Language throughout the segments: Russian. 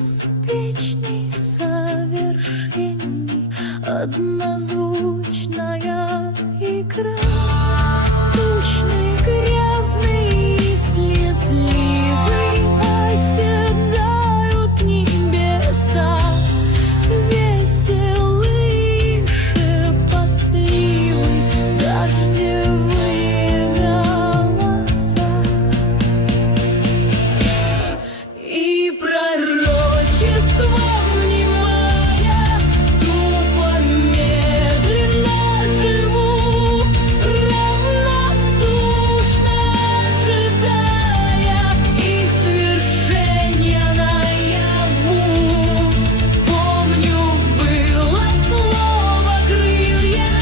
беспечный, совершенней, однозвучная игра. Тучный, грязный и слезливый оседают небеса, веселый, шепотливый, дождевые голоса. И пророчество, внимая, тупо, медленно живу, равнодушно ожидая их свершения наяву. Помню, было слово крылья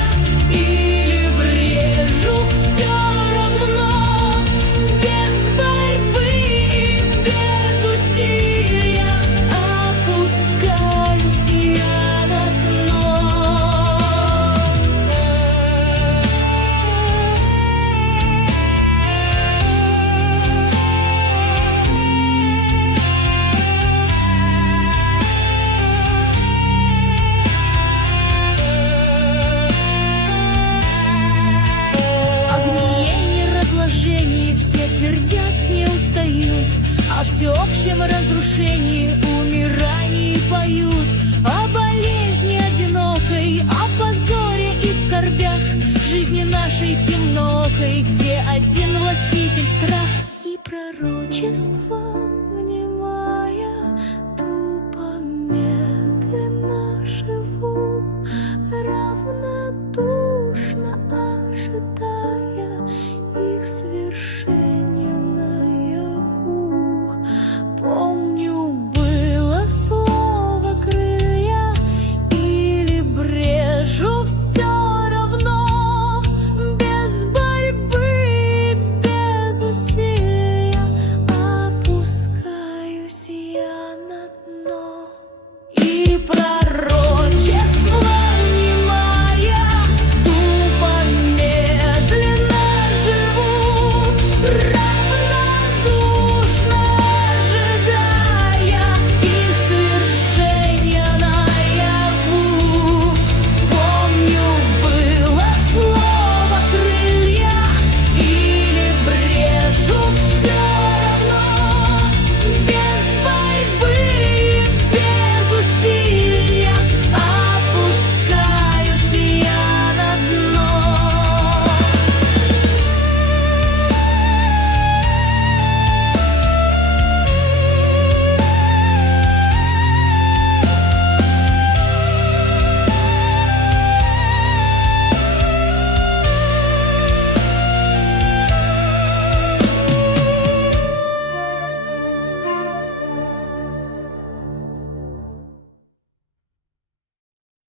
или брежу, все равно, без борьбы и без усилия опускаюсь я на дно. О гниении, разложении все твердят, не устают, о всеобщем разрушении, умирании поют, о болезни одинокой, о позоре и скорбях, жизни нашей темнокой, где один властитель страх и пророчество.